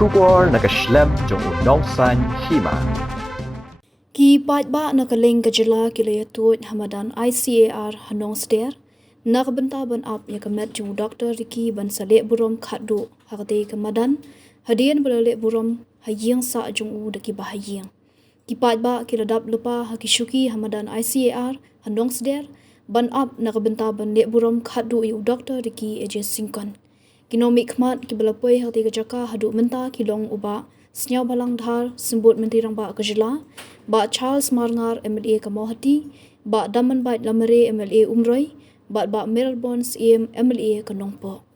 Shubor nakaslem jong unongsan Hima. Ki Paidbah nakaling kajela kilaya Tuid Madan ICAR hanong sder nakbenta ban up ya kamet jung Dr. Riki ban sale Burom Khatduh hakate ke Madan hadian balale Burom hayang sa jung u daki bahayang ki Paidbah kiladap lupa hakishuki Hamadan ICAR hanong sder ban up nakbenta ban le Burom Khatduh yu Dr. Riki eje singkon kinomi khmat ki balapoi hakate ke jaka hadu menta kilong uba Senyau balang dhar sembut menteri rang ba kejela, ba Charles Marngar MLA Kamohati, ba Daman Bait Lamere MLA Umroi, ba Melbourne MLA Kanongpo.